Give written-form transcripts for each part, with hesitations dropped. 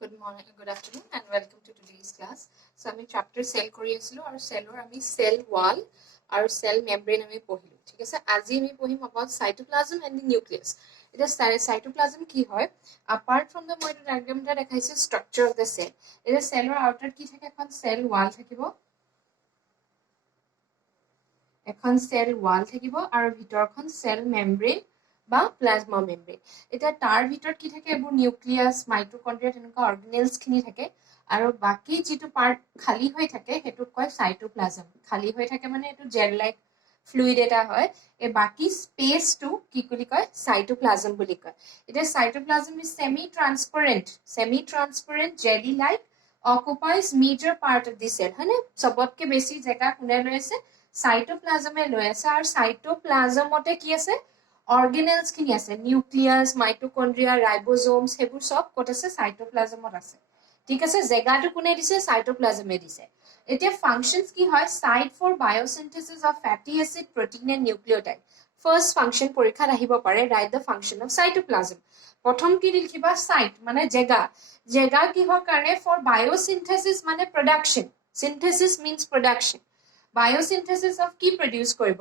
Good morning, good afternoon, and welcome to today's class. So, আমি chapter cell কৰি আছিলো আৰু cellৰ আমি cell wall আৰু cell membrane আমি পঢ়িলো ঠিক আছে আজি আমি পঢ়িম about cytoplasm and the nucleus. এটা cytoplasm কি হয় apart from the মই diagram এটা দেখাইছো structure of the cell. এটা cellৰ outer কি থাকে এখন cell wall থাকিব এখন cell wall থাকিব আৰু ভিতৰখন cell membrane বা প্লাজমা মেমব্ৰেন এটা তাৰ ভিতৰত কি থাকে এবোৰ নিউক্লিয়াছ মাইটোকন্ড্ৰিয়া তেনেকুৱা অৰ্গানেলছ খিনি থাকে আৰু বাকি যেটো পাৰ্ট খালি হৈ থাকে হেতু কয় সাইটোপ্লাজম খালি হৈ থাকে মানে এটো জেল লাইক ফ্লুইড এটা হয় এ বাকি স্পেস টু কি বুলি কয় সাইটোপ্লাজম বুলি কয় এটা cytoplasm is semi transparent jelly like occupies major part of the cell হয়নে সবতকে বেছি জায়গা কোনে লৈ আছে সাইটোপ্লাজমে লৈ আছে আৰু সাইটোপ্লাজমতে কি আছে organelles খিনি আছে নিউক্লিয়াস মাইটোকন্ড্রিয়া রাইবোসোমস হেবুর সব কত আছে সাইটোপ্লাজমত আছে ঠিক আছে জায়গাটো কোনে দিছে সাইটোপ্লাজমে দিছে এতিয়া ফাংশনস কি হয় site for biosynthesis of fatty acid protein and nucleotide first function পৰীক্ষাত আহিব পাৰে write the function of cytoplasm প্ৰথম কি লিখিবা সাইট মানে জায়গা কিহৰ কাৰণে ফৰ বায়োসিনথেসিস মানে production synthesis means production biosynthesis of কি প্ৰডিউস কৰিব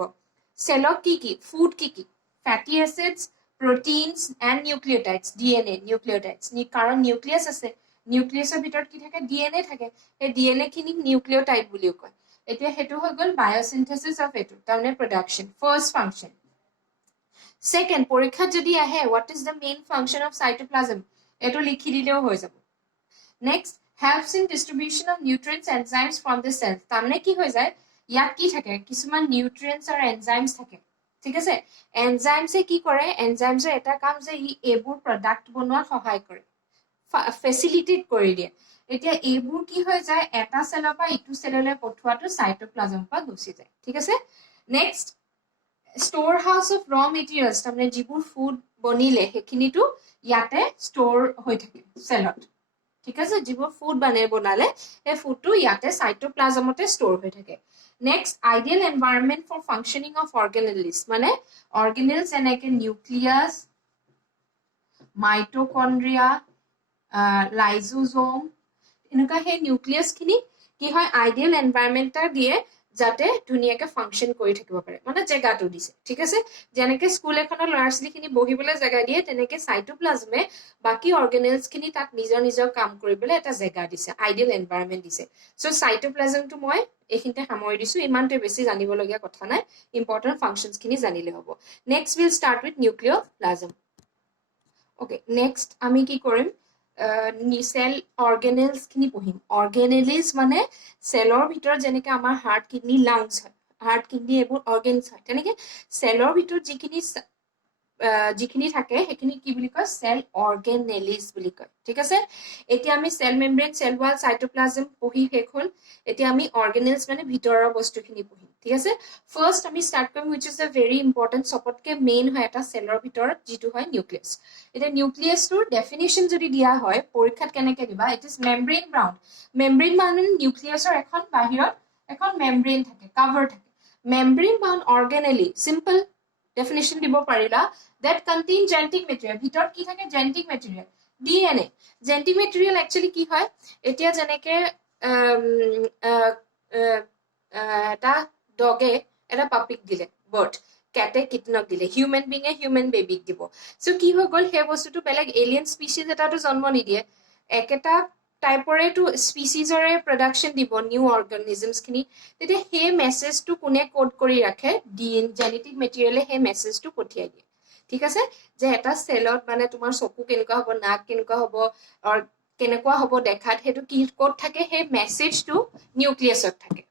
সেলক কি ফুড কি fatty acids, proteins and nucleotides, DNA, nucleotides. কারণ নিউক্লিয়াস আছে নিউক্লিয়াসৰ ভিতৰত কি থাকে DNA থাকে এই DNA খিনি নিউক্লিওটাইড বুলিও কয় এতিয়া হেতু হৈ গল বায়োসিনথেসিস অফ এটো তাৰমানে প্ৰডাকশন ফাৰ্স্ট ফাংশন সেকেন্ড পৰীক্ষাত যদি আহে what is the main function of cytoplasm এটো লিখি দিলেও হৈ যাব next helps in distribution of nutrients enzymes from the cell তাৰমানে কি হৈ যায় ইয়াত কি থাকে কিছুমান নিউট্ৰিয়েন্টস আৰু এনজাইমস থাকে ঠিক আছে এনজাইমসে কি কৰে এনজাইমসৰ এটা কাম যে ই এবোৰ প্ৰডাক্ট বনোৱা সহায় কৰে ফেসিলিটেট কৰি দিয়ে এতিয়া এবোৰ কি হৈ যায় এটা সেলৰ পৰা ইটো সেললৈ পঠোৱাটো সাইটোপ্লাজম পৰা গুচি যায় ঠিক আছে নেক্সট স্টোৰ হাউস অফ ৰ মেটেৰিয়েলছ তাৰমানে যিবোৰ ফুড বনিলে হেখিনিটো ইয়াতে স্টোৰ হৈ থাকে সেলত ঠিক আছে যিবোৰ ফুড বনালে এই ফুডটো ইয়াতে সাইটোপ্লাজমতে স্টোৰ হৈ থাকে next ideal environment for functioning of organelles মানে organelles এনেকে nucleus mitochondria lysosome এনেকা হে নিউক্লিয়াস খিনি কি হয় আইডিয়াল এনভায়রনমেন্ট দিয়ে যাতে ধুনিয়াকে ফাংশন কৰি থাকিব পাৰে মানে জায়গাটো দিছে ঠিক আছে যেনেকে স্কুল এখনৰ ল'ৰাছলি খিনি বহিবলৈ জায়গা দিয়ে তেনেকে সাইটোপ্লাজমে বাকি অৰ্গানেলস খিনি তাত নিজৰ কাম কৰিবলৈ এটা জায়গা দিছে আইডিয়াল এনভায়ৰনমেন্ট দিছে সো সাইটোপ্লাজমটো মই এখিনতে সামৰি দিছো ইমানতে বেছি জানিব লগিয়া কথা নাই ইম্পৰ্টেন্ট ফাংশনস খিনি জানিলে হ'ব next will start with nucleoplasm okay next আমি কি কৰিম সেল অৰ্গানেলস খিনি পঢ়িম অৰ্গানেলিজ মানে সেলৰ ভিতৰত যেনেকে আমাৰ হাৰ্ট কিডনি লাংস হয় হাৰ্ট কিডনি এবোৰ অৰ্গানস হয় তেনেকে সেলৰ ভিতৰত যিখিনি থাকে হেখিনি কি বুলি কয় সেল অৰ্গানেলিজ বুলি কয় ঠিক আছে এতিয়া আমি cell membrane cell wall cytoplasm পঢ়ি শেষ হ'ল এতিয়া আমি অৰ্গানেলস মানে ভিতৰৰ বস্তুখিনি পঢ়িম ঠিক আছে ফাৰ্স্ট আমি স্টাৰ্ট কৰিম which is the very important সবতকে মেইন হয় এটা সেলৰ ভিতৰত যিটো হয় নিউক্লিয়াস এটা নিউক্লিয়াসৰ ডেফিনিশন যদি দিয়া হয় পৰীক্ষাত কেনেকে দিবা ইট ইজ মেমব্ৰেন বাউন্ড মানে নিউক্লিয়াসৰ এখন বাহিৰত এখন মেমব্ৰেন থাকে কভাৰ থাকে মেমব্ৰেন বাউন্ড অৰ্গানেলি সিম্পল definition দিব পাৰিলা that contain genetic material ভিতৰত কি থাকে genetic material DNA genetic material actually কি হয় এতিয়া যেনেকে এটা ডগে এটা পাপিক দিলে বাৰ্ড ক্যাটে কিটনক দিলে হিউম্যান বিং এ হিউম্যান বেবিক দিব সো কি হৈ গল হে বস্তুটো বেলেগ এলিয়েন স্পিচিজ এটাটো জন্ম নিদিয়ে একেটা টাইপৰে টু স্পিচিজৰে প্ৰডাকশন দিব নিউ অৰ্গানিজমস খিনি তেতিয়া হে মেছেজটো কোনে কোড কৰি ৰাখে ডিএনএ জেনেটিক মেটেৰিয়েলে হে মেছেজটো পঠিয়াই দিয়ে ঠিক আছে যে এটা সেলত মানে তোমাৰ চকু কেনেকুৱা হ'ব নাক কেনেকুৱা হ'ব আৰু কেনেকুৱা হ'ব দেখাত হেতু কি কোড থাকে হে মেছেজটো নিউক্লিয়াছত থাকে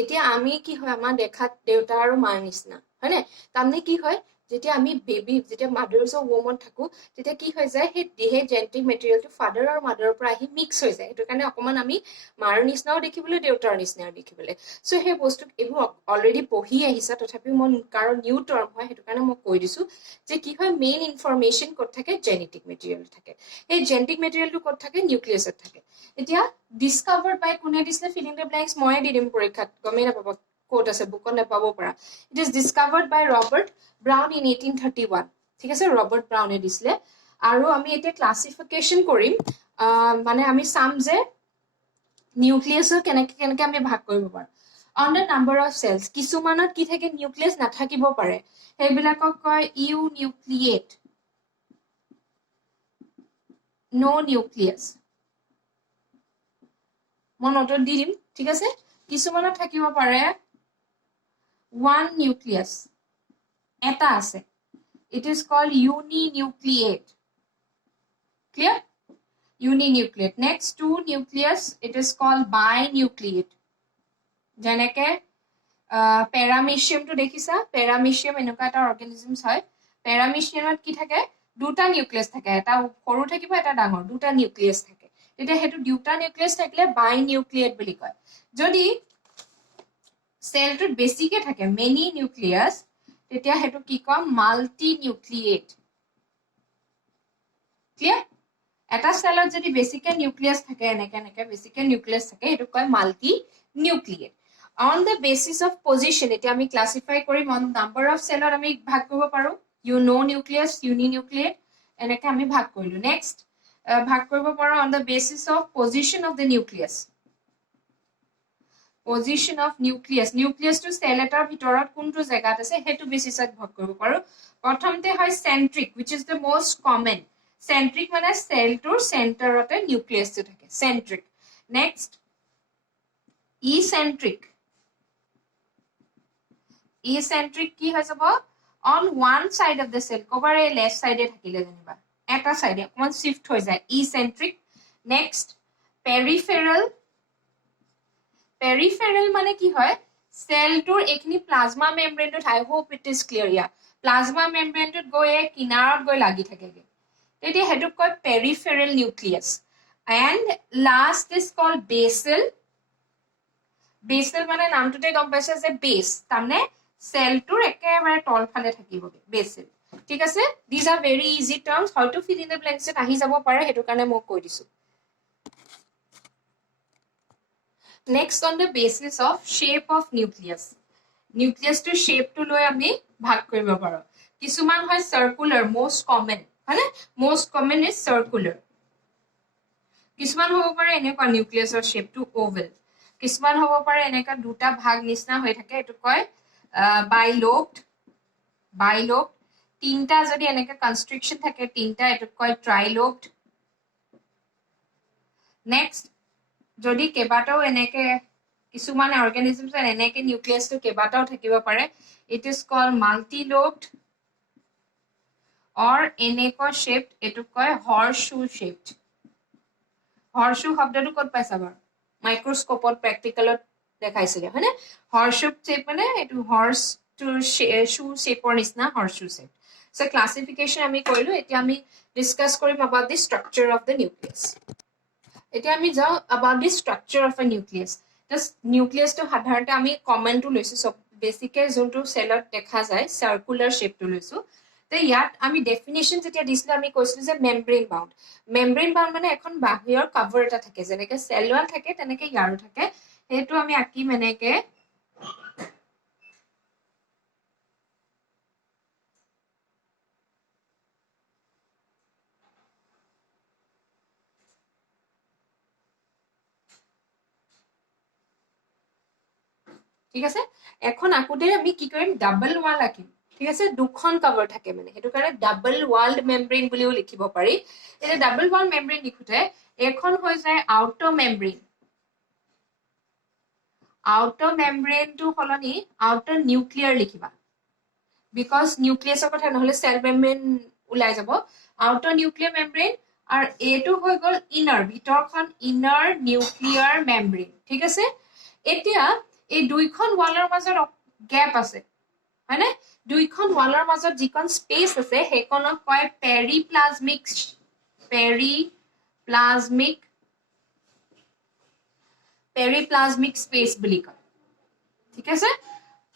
এতিয়া আমি কি হয় আমাৰ দেখাত দেউতা আৰু মাৰ নিচিনা হয়নে তাৰমানে কি হয় যেতিয়া আমি বেবি যেতিয়া মাদাৰ্স অফ ওমন থাকো তেতিয়া কি হৈ যায় হে জেনেটিক মেটেৰিয়েলটো ফাদাৰ আৰু মাদাৰৰ পৰা আহি মিক্স হৈ যায় এটো কাৰণে অকমান আমি মাৰ নিচিনাও দেখিবলৈ দেউতাৰ নিচিনাও দেখিবলৈ সো হে বস্তু এইবোৰ অলৰেডি পঢ়ি আহিছা তথাপিও মই কাৰণ নিউ টাৰ্ম হয় হেতু কাৰণে মই কৈ দিছো যে কি হয় মেইন ইনফৰমেশন ক'ত থাকে জেনেটিক মেটেৰিয়েল থাকে এই জেনেটিক মেটেৰিয়েলটো ক'ত থাকে নিউক্লিয়াছত থাকে এতিয়া discovered by কোনে দিছিলে ফিলিং দ্য ব্ল্যাঙ্কস মই দিম পৰীক্ষাত গমে নাপাব কোট আছে বুকত নাপাব পৰা it is discovered by Robert Brown in 1831 ঠিক আছে ৰবাৰ্ট ব্ৰাউনে দিছিলে আৰু আমি এতিয়া ক্লাসিফিকেশন কৰিম মানে আমি চাম যে নিউক্লিয়াছৰ কেনেকে আমি ভাগ কৰিব পাৰো on the number of cells কিছুমানত কি থাকে নিউক্লিয়াছ নাথাকিব পাৰে সেইবিলাকক কয় ইউ নিউক্লিয়েট নো নিউক্লিয়াছ মই নোটত দি দিম ঠিক আছে কিছুমানত থাকিব পাৰে ওয়ান নিউক্লিয়াছ এটা আছে it is called uninucleate clear uninucleate next two nucleus it is called binucleate যেনেকে প্যারামিশিয়াম তো দেখিছা প্যারামিশিয়াম এনেকুৱা এটা অৰ্গানিজমস হয় প্যাৰামিশিয়ামত কি থাকে দুটা নিউক্লিয়াস থাকে এটা সৰু থাকিব এটা ডাঙৰ দুটা নিউক্লিয়াস থাকে তেতিয়া হেতু দুটা নিউক্লিয়াস থাকিলে বাইনিউক্লিয়েট বুলি কয় যদি সেলটোত বেছিকে থাকে মেনি নিউক্লিয়াস তেতিয়া হেতু কি কম মাল্টি নিউক্লিয়েট ক্লিয়াৰ এটা সেলত যদি বেছিকে নিউক্লিয়াস থাকে এনেকে বেছিকে নিউক্লিয়াস থাকে হেতু কয় multi nucleate on the basis of position এতিয়া আমি ক্লাসিফাই কৰিম on number of cellৰ আমি ভাগ কৰিব পাৰো nucleus uninucleate এনেকে আমি ভাগ কৰিলো next ভাগ কৰিব পাৰো on the basis of position of the nucleus position of nucleus to cell এটাৰ ভিতৰত কোনটো জায়গাত আছে হেতু বেসিছত ভাগ কৰিব পাৰো প্ৰথমতে হয় centric which is the most common centric মানে cellটোৰ চেন্টাৰতে নিউক্লিয়াছটো থাকে centric next eccentric কি হৈ যাব on one side of the cell কবাৰে left side থাকিলে জানিবা এটা সাইডে অকমান শিফট হৈ যায় eccentric next peripheral মানে কি হয় সেলটোৰ এখিনি প্লাজমা মেমব্ৰেনটোত I hope it is clear ya plasma মেমব্ৰেনটোত গৈ কিনাৰত গৈ লাগি থাকেগে তেতিয়া হেতু কয় peripheral nucleus and last is called basal মানে নামটোতে গম পাইছে যে বেস তাৰমানে সেলটোৰ একেবাৰে তলফালে থাকিবগে বেসিল ঠিক আছে these are very easy terms how to fill in the blanks আহি যাব পাৰে হেতু কাৰণে মই কৈ দিছো next on the basis of shape of nucleus to shape to লৈ আমি ভাগ কৰিব পাৰো কিছুমান হয় circular most common মানে most common is circular কিছুমান হ'ব পাৰে এনেকুৱা নিউক্লিয়াছৰ shape to oval কিছুমান হ'ব পাৰে এনেকা দুটা ভাগ নিচিনা হৈ থাকে এটো কয় বাইলোবড তিনটা যদি এনেকা কনস্ট্রিকশন থাকে তিনটা এটো কয় ট্রাইলোবড নেক্সট যদি কেবাটাও এনেকে কিছুমান অর্গানিজমস এনেকে নিউক্লিয়াছটো কেবাটাও থাকিব পাৰে ইট ইজ কল্ড মাল্টিলোবড or এনেকুৱা শেপড এটো কয় হৰ্সশু শেপড হৰ্সশু শব্দটো কত পাইছা বাৰু মাইক্ৰোস্কোপত প্ৰ্যাকটিক্যালত দেখাইছিলে হয়নে হৰ্সশু শেপ মানে এটো হৰ্স টু শু শেপৰ নিচিনা হৰ্সশু শেপ সো ক্লাসিফিকেশন আমি কৰিলো এতিয়া আমি ডিসকাস কৰিম about the structure of the nucleus এতিয়া আমি যাও about the structure of a nucleus this nucleus to সাধাৰণতে আমি কমন টু লৈছো সব বেসিকে যোনটো সেলত দেখা যায় সার্কুলার শেপ টু লৈছো তে ইয়াত আমি ডেফিনিশন যেতিয়া দিছিলো আমি কৈছিলো যে মেমব্ৰেন বাউন্ড মানে এখন বাহিৰৰ কভাৰ এটা থাকে যেনেকে সেল ওয়াল থাকে তেনেকে ইয়াৰো থাকে হেতু আমি আকি মানেকে ঠিক আছে এখন akuতে আমি কি কৰিম ডাবল ওয়াল আকিম ঠিক আছে দুখন কভাৰ থাকে মানে হেতু কাৰণে ডাবল ওয়ালড মেমব্ৰেন বুলিও লিখিব পাৰি এটা ডাবল ওয়াল মেমব্ৰেন লিখুতে এখন হৈ যায় আউটাৰ মেমব্ৰেন টু হলনি আউটাৰ নিউক্লিয়াৰ লিখিবা বিকজ নিউক্লিয়াছৰ কথা নহলে সেল মেমব্ৰেন উলাই যাব আউটাৰ নিউক্লিয়াৰ মেমব্ৰেন আৰু এটো হৈ গল ইনাৰ ভিতৰখন ইনাৰ নিউক্লিয়াৰ মেমব্ৰেন ঠিক আছে এতিয়া এই দুইখন ওয়ালৰ মাজত গ্যাপ আছে হয়নে দুইখন ওয়ালৰ মাজত যিখন স্পেস আছে হেকনক কয় পেৰিপ্লাজমিক স্পেস বুলি কয় ঠিক আছে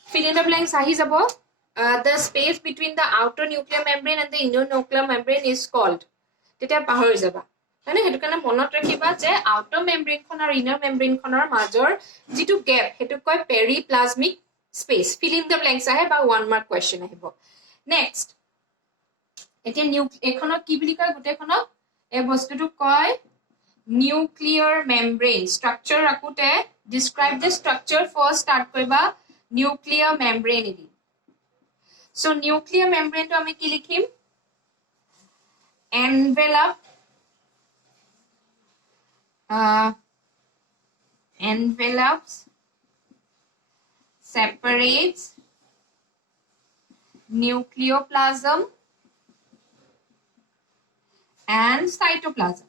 fill in the blanks আহি যাব the space between the outer nuclear membrane and the inner nuclear membrane is called তেতিয়া পাহৰি যাবা মানে হেতু কাৰণে মনত ৰাখিবা যে আউটাৰ মেমব্ৰেন খন আৰু ইনাৰ মেমব্ৰেন খনৰ মাজৰ যেটো গ্যাপ হেতু কয় পেৰিপ্লাজমিক space fill in the blanks আহে বা 1 মাৰ্ক কোৱেশ্চন আহিব নেক্সট এতিয়া এখনক কি বুলি কয় গোটেইখনক এই বস্তুটো কয় নিউক্লিয়াৰ মেমব্ৰেইন স্ট্ৰাকচাৰ ৰাখোতে describe the structure first start কৰিবা নিউক্লিয়াৰ মেমব্ৰেইন এদি so নিউক্লিয়াৰ মেমব্ৰেইন তো আমি কি লিখিম envelopes separates nucleoplasm and cytoplasm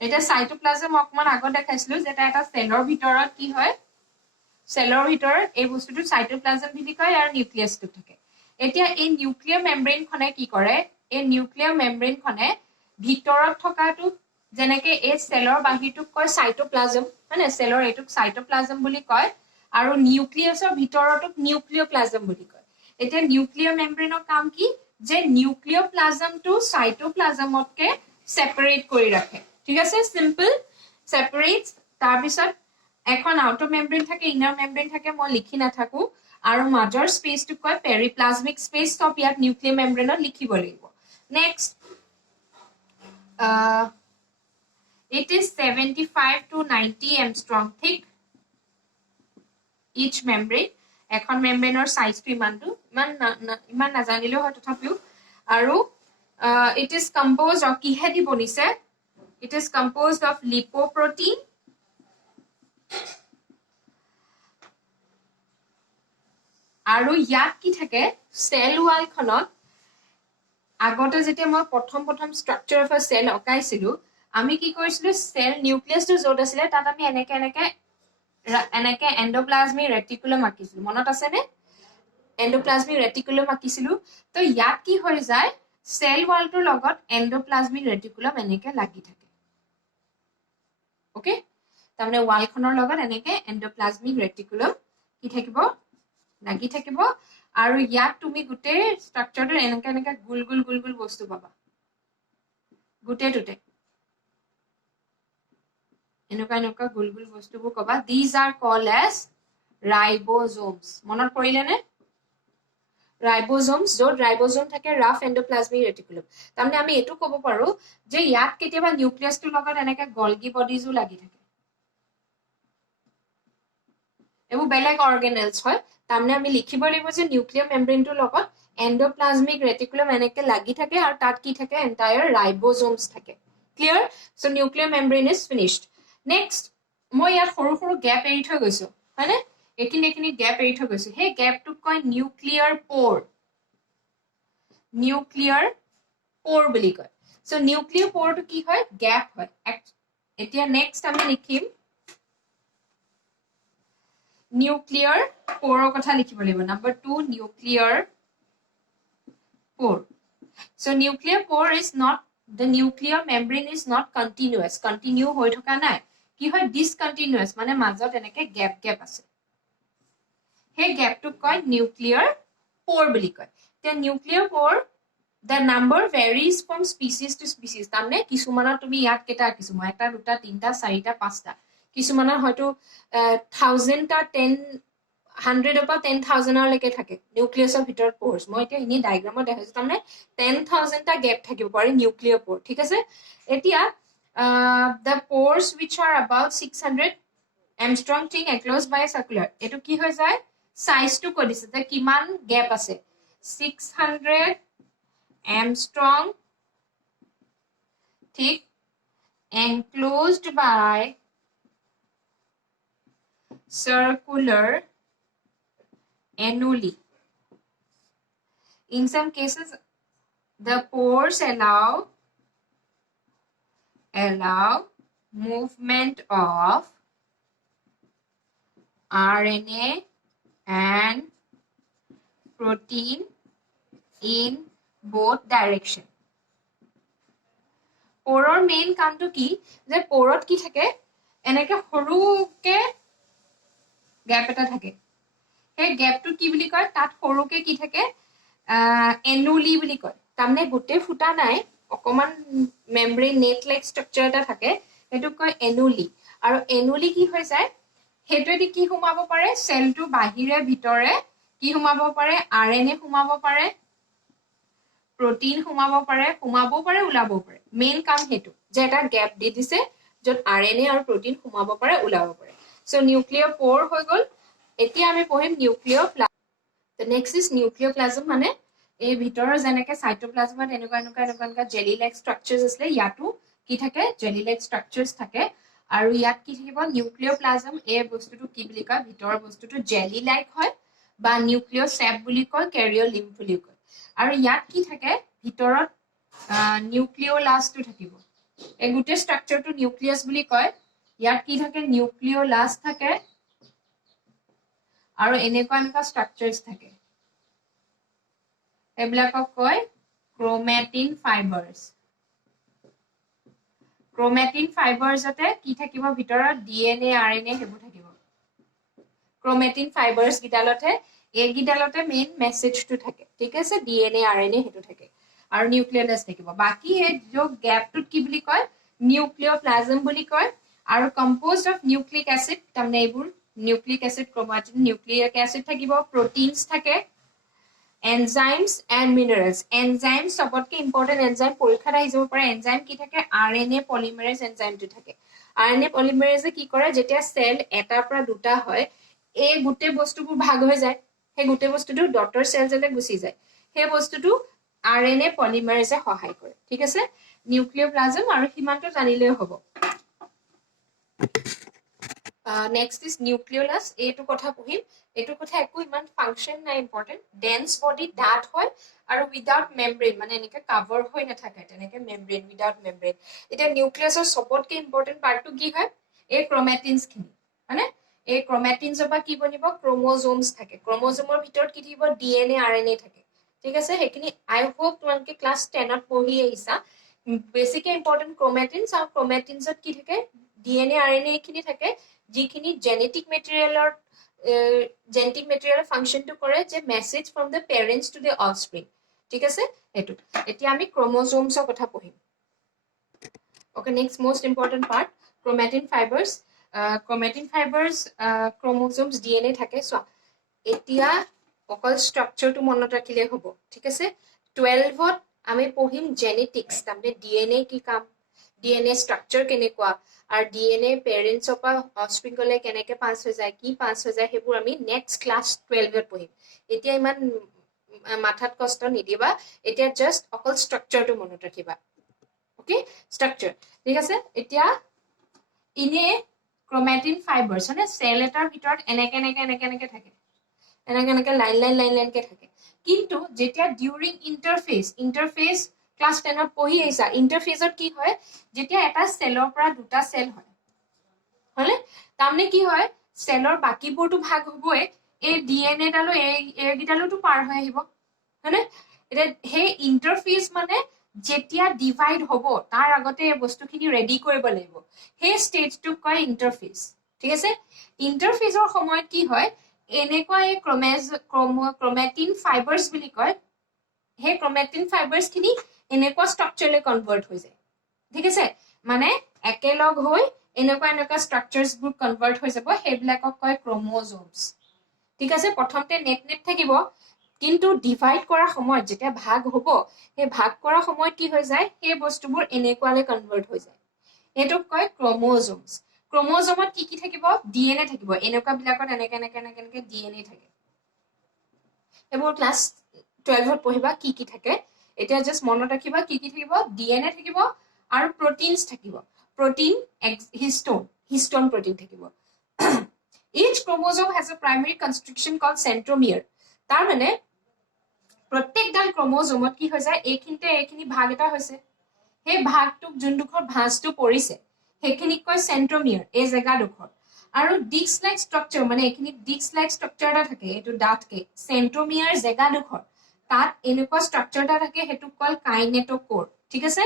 এটা cytoplasm অকমান আগত দেখাইছিলো যেটা এটা সেলৰ ভিতৰত কি হয় সেলৰ ভিতৰত এই বস্তুটো cytoplasm বুলি কয় আৰু নিউক্লিয়াছটো থাকে এতিয়া এই নিউক্লিয়াৰ মেমব্ৰেইন খনে কি কৰে এই নিউক্লিয়াৰ মেমব্ৰেইন খনে ভিতৰত থকাটো যেনেকে এই সেলৰ বাহিৰটোক কয় cytoplasm মানে সেলৰ এটুক cytoplasm বুলি কয় আৰু নিউক্লিয়াছৰ ভিতৰটোক নিউক্লিওপ্লাজম বুলি কয় এতিয়া নিউক্লিয়াৰ মেমব্ৰেইনৰ কাম কি যে নিউক্লিওপ্লাজমটো সাইটোপ্লাজমতকে সেপাৰেট কৰি ৰাখে ঠিক আছে সিম্পল সেপাৰেটস তাৰ পিছত এখন আউটাৰ মেমব্ৰেইন থাকে ইনাৰ মেমব্ৰেইন থাকে মই লিখি নাথাকো আৰু মাজৰ স্পেচটো কয় পেৰিপ্লাজমিক স্পেচ সব ইয়াত নিউক্লিয়াৰ মেমব্ৰেইনত লিখিব লাগিব next it is 75 to 90 angstrom thick each membrane এখন মেমব্ৰেইনৰ সাইজটো ইমান নাজানিলেও হয় তথাপিও আৰু it is composed of কিহেদি বনিছে it is composed of lipoprotein আৰু ইয়াত কি থাকে সেল ওয়াল খনত আগতে যেতিয়া মই প্ৰথম স্ট্ৰাকচাৰ অফ আ সেল অকাইছিলো আমি কি কৰিছিলো সেল নিউক্লিয়াছটো য'ত আছিলে তাত আমি এনেকে এন্ডোপ্লাজমিক ৰেটিকুলাম আঁকিছিলো মনত আছে নে এন্ডোপ্লাজমিক ৰেটিকুলাম আঁকিছিলো তো ইয়াত কি হৈ যায় সেল ওয়ালটোৰ লগত এন্ডোপ্লাজমিক ৰেটিকুলাম এনেকে লাগি থাকে ওকে তাৰমানে ওয়ালখনৰ লগত এনেকে এন্ডোপ্লাজমিক ৰেটিকুলাম কি থাকিব লাগি থাকিব আৰু ইয়াত তুমি গুটে স্ট্ৰাকচাৰটো এনেকে গুল গুল বস্তু পাবা গুটেটোতে এনেকুৱা গুল বস্তুবোৰ কবা these are called as ribosomes মনত পৰিলে নে ribosomes য'ত ribosome থাকে rough endoplasmic reticulum তাৰমানে আমি এটো ক'ব পাৰো যে ইয়াত কেতিয়াবা নিউক্লিয়াছটোৰ লগত এনেকে গলগি বডিজো লাগি থাকে এবোৰ বেলেগ অৰ্গানেলছ হয় তাৰমানে আমি লিখিব লাগিব যে নিউক্লিয়াৰ মেমব্ৰেইনটোৰ লগত এন্ডোপ্লাজমিক ৰেটিকুলাম এনেকে লাগি থাকে আৰু তাত কি থাকে এন্টায়াৰ ৰাইবোজোমস থাকে clear so nuclear membrane is finished next মই ইয়াত সৰু গ্যাপ এৰি থৈ গৈছো হয়নে এখিনি গ্যাপ এৰি থৈ গৈছো হে গ্যাপটোক কয় নিউক্লিয়াৰ পোৰ বুলি কয় সো নিউক্লিয়াৰ পোৰটো কি হয় গ্যাপ হয় এতিয়া নেক্সট আমি লিখিম nuclear pore কথা লিখিব লাগিব number 2 nuclear pore so nuclear pore is not the nuclear membrane is not continuous continue হৈ থকা নাই কি হয় discontinuous মানে মাজত এনেকে গ্যাপ আছে হে গ্যাপটো কয় nuclear pore বুলি কয় তে nuclear pore the number varies from species to species তাৰমানে কিছুমানৰ তুমি ইয়াত কেটা কিছুমান এটা দুটা তিনটা চাৰিটা পাঁচটা কিছুমানৰ হয়তো 1000 টা 100 অপা 10000 লৈকে থাকে নিউক্লিয়াছৰ ভিতৰত প'ৰছ মই এতিয়া ইনি ডায়াগ্ৰামত দেখাইছো তাৰমানে 10000 টা গ্যাপ থাকিব পাৰে নিউক্লিয়াৰ প'ৰ ঠিক আছে এতিয়া the pores which are about 600 angstrom thick enclosed by a circular এটো কি হৈ যায় সাইজটো কৈ দিছে যে কিমান গ্যাপ আছে 600 angstrom thick enclosed by circular annuli. In some cases, the pores allow movement of RNA and protein in both direction. Poror main কামটো কি যে পৰত কি থাকে এনেকে সৰুকে গ্যাপ এটা থাকে হে গ্যাপটো কি বুলি কয় তাত সৰুকে কি থাকে এনুলি বুলি কয় তাৰমানে গোটে ফুটা নাই অকমান মেমব্ৰেইন নেট লাইক স্ট্ৰাকচাৰ এটা থাকে হেতু কয় এনুলি আৰু এনুলি কি হৈ যায় হেতুদি কি হুমাব পাৰে সেলটো বাহিৰে ভিতৰে কি হুমাব পাৰে আৰএনএ হুমাব পাৰে protein সোমাব পাৰে ওলাব পাৰে মেইন কাম হেতু যে এটা গ্যাপ দি দিছে যত RNA আৰু protein সোমাব পাৰে ওলাব পাৰে সো নিউক্লিওপ'ৰ হৈ গল এতিয়া আমি পঢ়িম nucleoplasm the next is nucleoplasm মানে এই ভিতৰৰ যেনেকে সাইটোপ্লাজমত এনেকুৱা জেলি লাইক স্ট্ৰাকচাৰ্স আছে ইয়াতো কি থাকে জেলি লাইক স্ট্ৰাকচাৰ্স থাকে আৰু ইয়াত কি থাকিব নিউক্লিওপ্লাজম এই বস্তুটো কি বুলি কয় ভিতৰৰ বস্তুটো জেলি লাইক হয় বা নিউক্লিওসেপ বুলি কয় ক্যাৰিঅলিম্ফ বুলি কয় আৰু ইয়াত কি থাকে ভিতৰত নিউক্লিওলাছটো থাকিব এই গোটেই স্ট্ৰাকচাৰটো নিউক্লিয়াছ বুলি কয় ইয়াত কি থাকে নিউক্লিওলাছ থাকে আৰু এনেকুৱা স্ট্ৰাকচাৰ্স থাকে এবিলাকক কয় ক্ৰোমেটিন ফাইবাৰ্সতে কি থাকিব ভিতৰত DNA RNA হেবু থাকিব ক্ৰোমেটিন ফাইবাৰ্স গিডালতে এই গিডালতে মেইন মেসেজটো থাকে ঠিক আছে DNA RNA হেতু থাকে আৰু নিউক্লিয়াস থাকিব বাকি এই যে গ্যাপটোত কি বুলি কয় নিউক্লিওপ্লাজম বুলি কয় আৰু কম্পোজড অফ নিউক্লিক এসিড তাৰমানে এইবোৰ নিউক্লিক এসিড ক্ৰোমাটিন নিউক্লিক এসিড থাকিব প্ৰোটিনছ থাকে enzymes and minerals enzymes সবতকে ইম্পৰ্টেন্ট এনজাইম পৰীক্ষাত আহি যাব পাৰে এনজাইম কি থাকে RNA পলিমাৰেজ এনজাইমটো থাকে RNA পলিমাৰেজে কি কৰে যেতিয়া সেল এটাৰ পৰা দুটা হয় এই গোটেই বস্তুবোৰ ভাগ হৈ যায় সেই গোটেই বস্তুটো ডটাৰ সেলছলে গুচি যায় সেই বস্তুটো RNA পলিমাৰেজে সহায় কৰে ঠিক আছে নিউক্লিওপ্লাজম আৰু সিমানটো জানিলেই হ'ব next is nucleolus এইটো কথা পঢ়িম এইটো কথা একো ইমান ফাংশন নাই ইম্পৰ্টেন্ট ডেন্স বডি ডাট হয় আৰু উইদাউট মেমব্ৰেন মানে এনেকে কভাৰ হৈ নাথাকে তেনেকে মেমব্ৰেন উইদাউট মেমব্ৰেন এটা নিউক্লিয়াছৰ সবতকে ইম্পৰ্টেন্ট পাৰ্টটো কি হয় এই ক্ৰোমেটিনছ খিনি মানে এই ক্ৰোমেটিনছৰ পৰা কি বনিব ক্ৰোমোজোমছ থাকে ক্ৰোমোজোমৰ ভিতৰত কি থাকিব DNA RNA থাকে ঠিক আছে হেখিনি আই হোপ তোমালোকে ক্লাস 10 ত পঢ়ি আহিছা বেসিক ইম্পৰ্টেন্ট ক্ৰোমেটিনছ আৰু ক্ৰোমেটিনছত কি থাকে DNA RNA খিনি থাকে যিখিনি জেনেটিক মেটেৰিয়েলৰ ফাংশনটো কৰে যে message from the parents to the offspring ঠিক আছে এটো এতিয়া আমি ক্ৰোমোজোমছৰ কথা পঢ়িম okay next most important part chromatin fibres chromosomes DNA থাকে সো এতিয়া অকল স্ট্ৰাকচাৰটো মনত ৰাখিলে হ'ব ঠিক আছে 12ত আমি পঢ়িম জেনেটিক্স তাৰমানে DNA কি কাম DNA স্ট্ৰাকচাৰ কেনেকুৱা আৰ DNA পেৰেন্টস পৰা অফস্প্ৰিংলে কেনেকে পাস হৈ যায় কি পাস হৈ যায় হেবোৰ আমি নেক্সট ক্লাস 12 ত পঢ়িম এতিয়া ইমান মাথাত কষ্ট নিদিবা এতিয়া জাস্ট অকল স্ট্ৰাকচাৰটো মনত ৰাখিবা ওকে স্ট্ৰাকচাৰ ঠিক আছে এতিয়া ইনে ক্ৰোমেটিন ফাইবাৰ্স মানে সেল এটাৰ ভিতৰত এনেকে থাকে এনেকে লাইন কে থাকে কিন্তু যেতিয়া ডিউৰিং ইন্টাৰফেস ক্লাস 10 ত পঢ়ি আহিছা ইন্টাৰফেসত কি হয় যেতিয়া এটা সেলৰ পৰা দুটা সেল হয় হলে তাৰমানে কি হয় সেলৰ বাকিবোৰটো ভাগ হ'বই এই DNA ডালো এই গিডালোটো পাৰ হৈ আহিব হলে এটা হে ইন্টাৰফেস মানে যেতিয়া ডিভাইড হ'ব তাৰ আগতে এই বস্তুখিনি ৰেডি কৰিব লাগিব হে ষ্টেজটো কয় ইন্টাৰফেস ঠিক আছে ইন্টাৰফেসৰ সময়ত কি হয় এনেকুৱা এই ক্ৰোমেটিন ফাইবাৰ্স বুলি কয় হে ক্ৰোমেটিন ফাইবাৰ্স খিনি এনেকুৱা স্ট্ৰাকচাৰলে কনভাৰ্ট হৈ যায় ঠিক আছে মানে একেলগ হৈ এনেকুৱা স্ট্ৰাকচাৰ্স বোৰ কনভাৰ্ট হৈ যাব হেবিলাকক কয় ক্ৰোমোজোমছ ঠিক আছে প্ৰথমতে নেট থাকিব কিন্তু ডিভাইড কৰা সময়ত যেতিয়া ভাগ হ'ব হে ভাগ কৰা সময়ত কি হৈ যায় হে বস্তুবোৰ এনেকুৱালে কনভাৰ্ট হৈ যায় এটোক কয় ক্ৰোমোজোমছ ক্ৰোমোজোমত কি থাকিব DNA থাকিব এনেকুৱা বিলাকত এনেকে DNA থাকে এবোৰ ক্লাস 12 ত পঢ়িবা কি থাকে এতিয়া জাস্ট মনত ৰাখিবা কি থাকিব DNA থাকিব আৰু প্ৰোটিনছ থাকিব protein histone protein থাকিব each chromosome has a primary constriction called centromere তাৰ মানে প্ৰত্যেকডাল ক্ৰোমোজোমত কি হৈ যায় এইখিনি ভাগ এটা হৈছে সেই ভাগটোক যোনডোখৰ ভাঁজটো পৰিছে সেইখিনিক কয় centromere এই জায়গাডোখৰ আৰু ডিস্ক লাইক স্ট্ৰাকচাৰ মানে এইখিনি ডিস্ক লাইক স্ট্ৰাকচাৰ এটা থাকে এটো ডাটকে centromere জায়গাডোখৰ তাত এনেকুৱা স্ট্ৰাকচাৰ এটা থাকে হেতুক কয় কাইনেটোকোৰ ঠিক আছে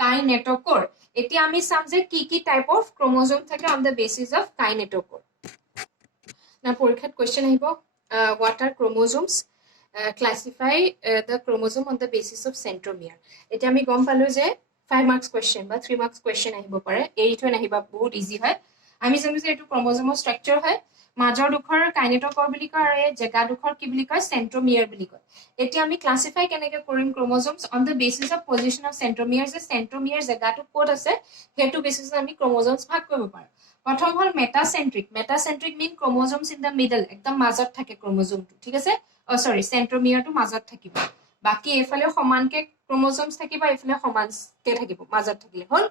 কাইনেটোকোৰ এতিয়া আমি চাম যে কি টাইপ অফ ক্ৰোমোজোম থাকে অন দ্য বেসিস অফ কাইনেটোকোৰ না পৰীক্ষাত কোৱেশ্চন আহিব what are chromosomes classify the chromosome on the basis of centromere এতিয়া আমি গম পালো যে 5 মার্কস কোৱেশ্চন বা 3 মাৰ্কস কোৱেশ্চন আহিব পাৰে এৰি থৈ নাহিবা বহুত ইজি হয় আমি জানো যে এইটো ক্ৰমোজমৰ ষ্ট্ৰাকচাৰ হয় মাজৰ দুখৰ কাইনেটকৰ বুলি কয় আৰু এই জেগা দুখৰ কি বুলি কয় সেন্ট্ৰোমিয়াৰ বুলি কয় এতিয়া আমি ক্লাসিফাই কেনেকৈ কৰিম chromosomes on the basis of position of centromere যে সেন্ট্ৰোমিয়াৰ জেগাটো ক'ত আছে হেতু বেसिसত আমি ক্ৰমোজমস ভাগ কৰিব পাৰো প্ৰথম হল মেটাসেন্ট্ৰিক মিন ক্ৰমোজমস ইন দ্য মিডল একদম মাজত থাকে ক্ৰমোজমটো ঠিক আছে সৰি সেন্ট্ৰোমিয়াৰটো মাজত থাকিব বাকি এফালে সমানকে ক্ৰমোজমস থাকিব এফালে সমানকে থাকিব মাজত থাকিলে হল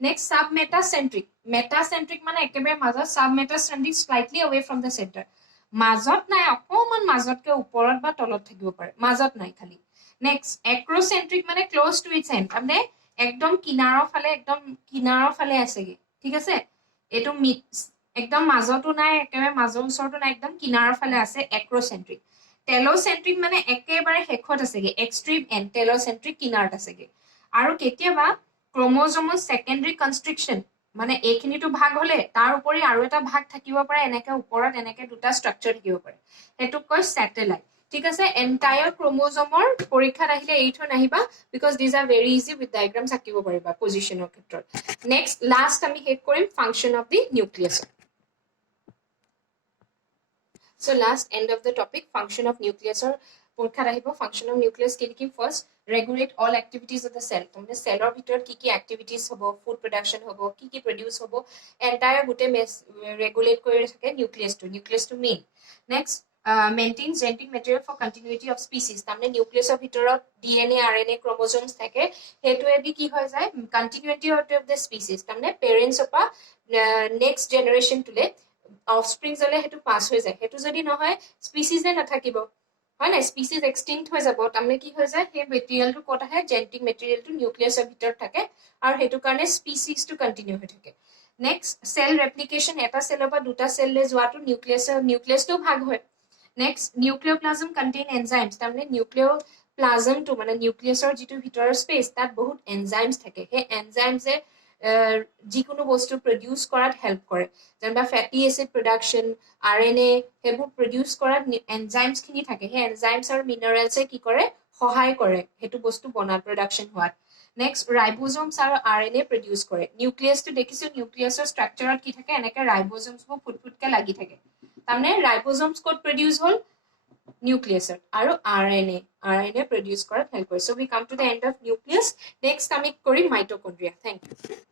নেক্সট সাবমেটাসেন্ট্ৰিক মানে একেবাৰে মাজত সাবমেটাসেন্ট্ৰিক slightly away from the center মাজত নাই অকমান মাজতকে ওপৰত বা তলত থাকিব পাৰে মাজত নাই খালি নেক্সট এক্ৰোসেন্ট্ৰিক মানে ক্লোজ টু ইটস এন্ড মানে একদম কিনাৰৰ ফালে আছেগে ঠিক আছে এটো একদম মাজতো নাই একেবাৰে মাজৰ ওচৰতো নাই একদম কিনাৰৰ ফালে আছে এক্ৰোসেন্ট্ৰিক টেলোসেন্ট্ৰিক মানে একেবাৰে শেষত আছেগে এক্সট্ৰিম এন্ড টেলোসেন্ট্ৰিক কিনাৰত আছেগে আৰু কেতিয়াবা ক্ৰমোজমৰ সেকেন্ডাৰী কনস্ট্ৰিকশন মানে এইখিনিটো ভাগ হলে তাৰ উপৰি আৰু এটা ভাগ থাকিব পাৰে এনেকে ওপৰত এনেকে দুটা স্ট্ৰাকচাৰ থাকিব পাৰে হেতুক কয় স্যাটেলাইট ঠিক আছে এন্টায়াৰ ক্ৰমোজমৰ পৰীক্ষাত আহিলে এই থৈ নাহিবা because these are very easy with diagrams আঁকিব পাৰিবা পজিশনৰ ক্ষেত্ৰত নেক্সট লাষ্ট আমি শেষ কৰিম function of the nucleus So last end of the topic function of nucleus or পৰীক্ষাত আহিব function of nucleus কি লিখিম first regulate all activities of the cell মানে সেলৰ ভিতৰত কি কি activities হ'ব food production হ'ব কি produce হ'ব entire গুটে regulate কৰি থাকে nucleus to main next maintain genetic material for continuity of species তাৰমানে nucleusৰ ভিতৰত DNA RNA chromosomes থাকে হেতুৱেদি কি হৈ যায় continuity of the species তাৰমানে parents অপা next generation to অফস্প্ৰিং জলে হেতু পাস হৈ যায় হেতু যদি নহয় স্পিচিজে নাথাকিব হয় না স্পিচিজ এক্সটিংক্ট হৈ যাব তাৰমানে কি হৈ যায় সেই মেটেৰিয়েলটো কত আহে জেনেটিক মেটেৰিয়েলটো নিউক্লিয়াছৰ ভিতৰত থাকে আৰু হেতু কাৰণে স্পিচিজটো কন্টিনিউ হৈ থাকে নেক্সট সেল ৰেপ্লিকেশন এটা সেলৰ পৰা দুটা সেললে যোৱাটো নিউক্লিয়াছটো ভাগ হয় নেক্সট নিউক্লিওপ্লাজম কন্টেইন এনজাইমছ তাৰমানে নিউক্লিওপ্লাজমটো মানে নিউক্লিয়াছৰ যিটো ভিতৰৰ স্পেচ তাত বহুত এনজাইমছ থাকে সেই এনজাইমছে যিকোনো বস্তু প্ৰডিউস কৰাত হেল্প কৰে যেনবা ফ্যাটি এসিড প্ৰডাকশন আৰএনএ হেবু প্ৰডিউস কৰাত এনজাইমছ খিনি থাকে হে এনজাইমছ আৰু মিনাৰেলছে কি কৰে সহায় কৰে হেতু বস্তু বনাত প্ৰডাকশন হোৱাত নেক্সট ৰাইবোজোমছ আৰু আৰএনএ প্ৰডিউস কৰে নিউক্লিয়াছটো দেখিছো নিউক্লিয়াছৰ ষ্ট্ৰাকচাৰত কি থাকে এনেকে ৰাইবোজোমছবোৰ ফুটফুটকে লাগি থাকে তাৰমানে ৰাইবোজোমছ কোড প্ৰডিউস হল নিউক্লিয়াছত আৰু আৰএনএ প্ৰডিউস কৰাত হেল্প কৰে so we come to the end of nucleus next আমি কৰিম মাইটোকন্ড্ৰিয়া থ্যাংক ইউ